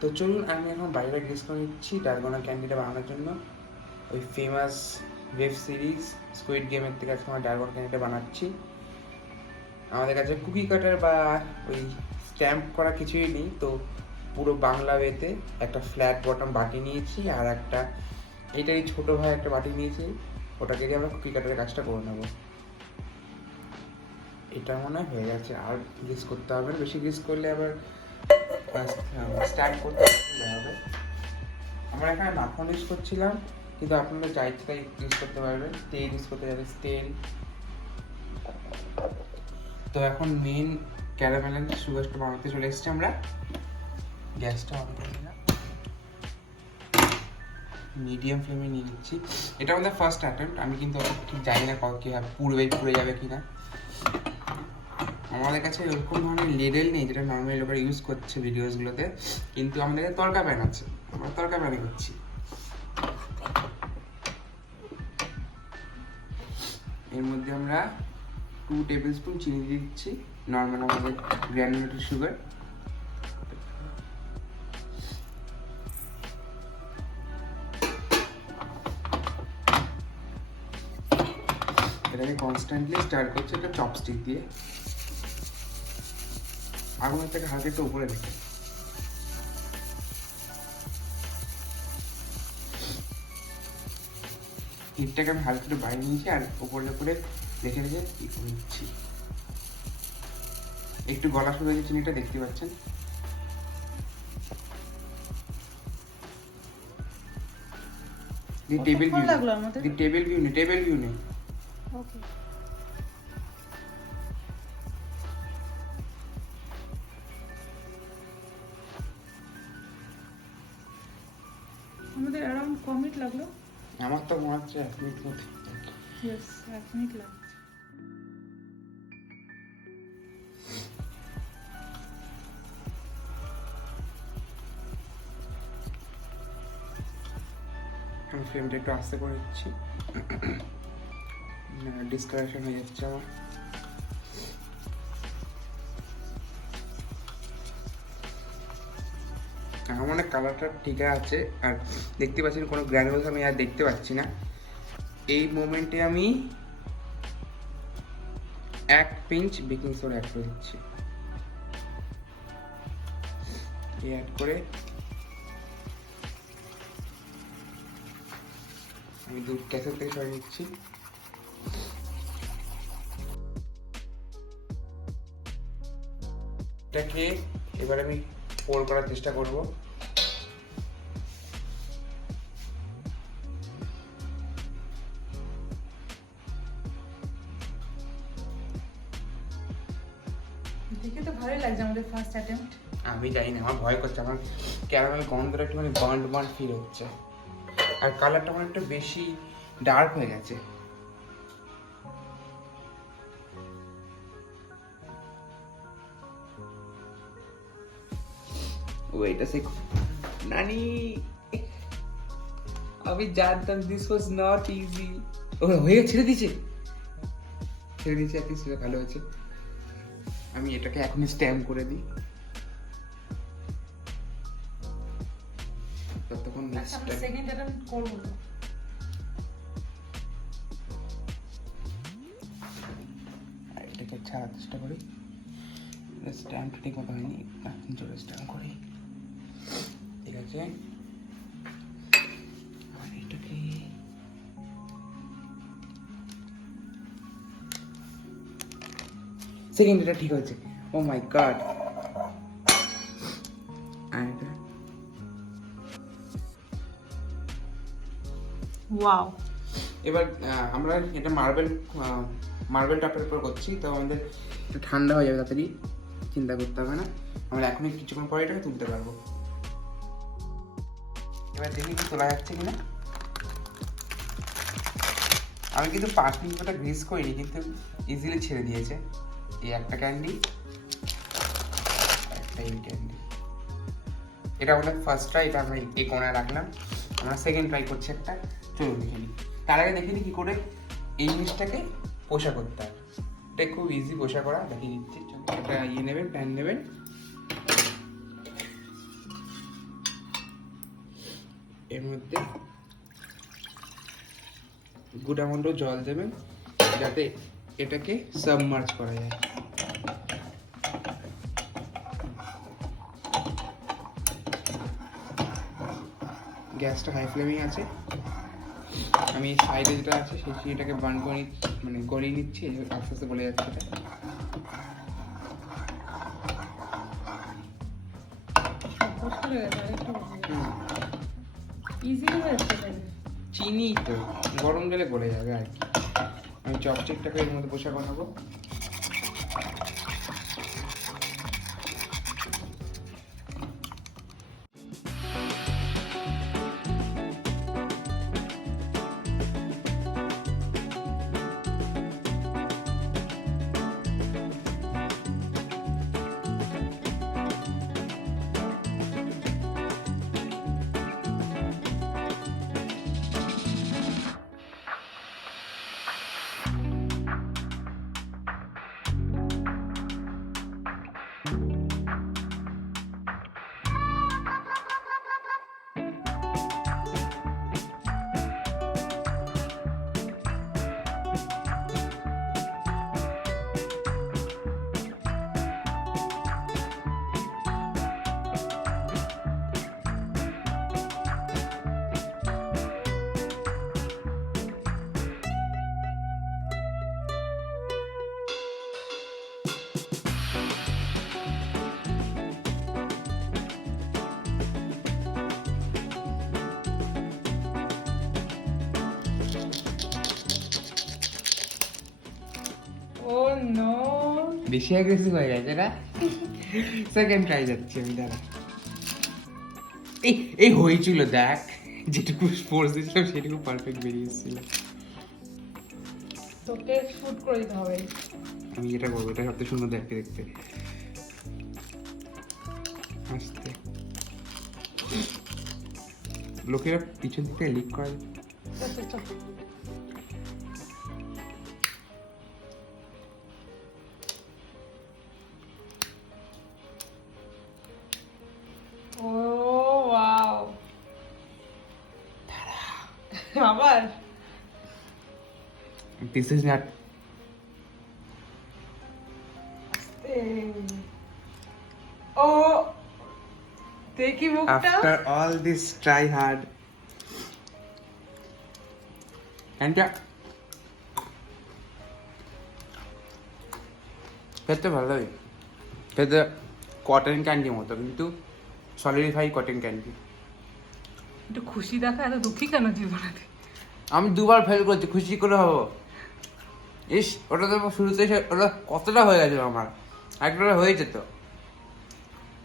তো চলুন আমি এখন বাইরে গ্রেস করে নিচ্ছি ডালগোনা ক্যান্ডিটা বানানোর জন্য। ওই ফেমাস ওয়েব সিরিজ স্কুইড গেমের থেকে আজকে আমরা ডালগোনা ক্যান্ডিটা বানাচ্ছি। আমাদের কাছে কুকি কাটার বা ওই স্ট্যাম্প করা কিছুই নেই, তো পুরো বাংলা ওয়েতে একটা ফ্ল্যাট বটম বাটি নিয়েছি আর একটা এইটারই ছোটো ভাই একটা বাটি নিয়েছি, ওটাকে দিয়ে আমরা কুকি কাটারের কাজটা করে নেবো। এটা মনে হয় হয়ে গেছে, আর গ্রিস করতে হবে না, বেশি গ্রিস করলে আবার স্ট্যান্ড করতে অসুবিধা হবে। আমরা এখানে মাখন ইউজ করছিলাম, কিন্তু আপনারা চাইতে তাই ইউজ করতে পারবেন, তেল ইউজ করতে যাবে তেল। তো এখন মেন ক্যারামেল সুগারটা বানাতে চলে এসেছি আমরা। গ্যাসটা অন করে দিলাম, মিডিয়াম ফ্লেমে নিয়ে নিচ্ছি। এটা আমাদের ফার্স্ট অ্যাটেম্প্ট, আমি কিন্তু ঠিক জানি না কী পুড়ে যাবে কি না। আমাদের কাছে এরকম ধরনের লেডেল নেই যেটা নর্মালি লোকেরা ইউজ করছে ভিডিওসগুলোতে, কিন্তু আমাদের কাছে তড়কা প্যান আছে, আমরা তড়কা প্যানে করছি। এর মধ্যে আমরা 2 টেবিল স্পুন চিনি দিয়ে দিচ্ছি, নর্মাল আমাদের গ্র্যানুলেটেড সুগার। এটাকে কনস্ট্যান্টলি স্টার করছে একটা চপস্টিক দিয়ে। আগুনের থেকে হালকা একটু উপরে রেখে হিটটাকে আমি হালকা একটু বাইরে নিয়েছি আর উপরে রেখে রেখে ই করে দিচ্ছি। একটু গলা শুরু হয়েছে চিনিটা, দেখতে পাচ্ছেন। টেবিল ভিউ নেই। ওকে, আমাদের অ্যারাউন্ড ক মিনিট লাগলো? আমার তো মনে হচ্ছে 1 মিনিট মধ্যে। ইয়েস, 1 মিনিট লাগছে। আমি ফ্লেমটা একটু আস্তে করে দিচ্ছি, ডিসকালেশন হয়ে যাচ্ছে আমার। আমার মনে কালারটা ঠিক আছে, আর দেখতে পাচ্ছেন কোনো গ্র্যানুলস আমি আর দেখতে পাচ্ছি না। এই মোমেন্টে আমি 1 পিঞ্চ বেকিং সোডা অ্যাড করে দিচ্ছি। অ্যাড করে আমি দুধ গ্যাসের থেকে সরিয়ে নিচ্ছি। এটাকে এবার আমি পোর করার চেষ্টা করব। দেখে তো ভালোই লাগছে আমাদের ফার্স্ট অ্যাটেম্প্ট। আমি জানি না, আমার ভয় করছে, আমার ক্যারামেল গন্ধটা একটুখানি বার্ন ফিল হচ্ছে, আর কালারটা আমার একটু বেশি ডার্ক হয়ে গেছে। ওয়েট আ সেক, নানি আমি জানতাম দিস ওয়াজ নট ইজি। ও হয়ে গেছে, ছেড়ে দিয়েছে একটু ভালো হয়েছে। আমি এটাকে এখনই স্ট্যাম্প করে দিই, ততক্ষণ নেক্সট সেকেন্ড অ্যাটেম্প্ট করব না। এটাকে ছাড়ার চেষ্টা করি। স্ট্যাম্প ঠিক মতো হয়নি, জোরে স্ট্যাম্প করি। ঠিক আছে, আর এটাকে সেকেন্ড, এটা ঠিক হয়েছে। ও মাই গড। ওয়াও, এবার আমরা এটা মার্বেল টপের উপর করছি, তো আমাদের একটু ঠান্ডা হয়ে যাবে তাড়াতাড়ি, চিন্তা করতে হবে না। আমরা এখনই কিছুক্ষণ পরে এটাকে তুলতে পারবো। এবার দেখি কি তোলা যাচ্ছে কিনা। আমি কিন্তু 5 মিনিট ওটা গ্রিস করিনি, কিন্তু ইজিলি ছেড়ে দিয়েছে। এই একটা ক্যান্ডি, একটা এই ক্যান্ডি। এটা আমাদের ফার্স্ট ট্রাই, এটা আমরা এই কোণায় রাখলাম। আমরা সেকেন্ড ট্রাই করছি একটা, চলুন দেখে নিই। তার আগে দেখে নিই কী করে এই জিনিসটাকে পোষা করতে হয়। এটা খুব ইজি পোষা করা, দেখিয়ে দিচ্ছি। একটা নেবেন, প্যান নেবেন, এর মধ্যে গুড অ্যামাউন্ট জল দেবেন যাতে এটাকে সাবমার্জ করা যায়। গ্যাসটা হাই ফ্লেমে আছে। আমি সাইডে যেটা আছে সেই এটাকে বার্ন করে মানে গড়িয়ে নিচ্ছি, আস্তে আস্তে বলে যাচ্ছে এটা। চিনি তো গরম জলে গলে যাবে আর কি। আমি চপস্টিকটাকে এর মধ্যে বসে বানাবো। Oh no! বেশি অ্যাগ্রেসিভ হয়ে গেছে না? সেকেন্ড ট্রাই যাচ্ছে আমি, দাঁড়া। এই হয়েছিল দেখ, যেটুকু ফোর্স দিয়েছিলাম সেটুকু পারফেক্ট বেরিয়ে এসেছিল। তোকে শুট করে দিতে হবে। আমি যেটা করবো এটা সবচেয়ে সুন্দর দেখতে দেখতে। আস্তে লোকেরা পিছন থেকে লিক করে। আবার This is not. ও দেখি মুখটা। After all this try hard. And খেতে ভালো লাগে, খেতে কটন ক্যান্ডির মতো, কিন্তু সলিডিফাই কটন ক্যান্ডি। একটু খুশি দেখা, এত দুঃখী কেন জীবনে? আমি দুবার ফেল করছি, খুশি করে হবো? ইস, ওটা তো শুরুতে ওটা কতটা হয়ে গেছিল আমার, একটা হয়েছে তো।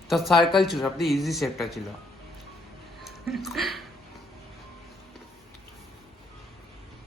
তো সার্কেল ছিল, সবথেকে ইজি শেপটা ছিল।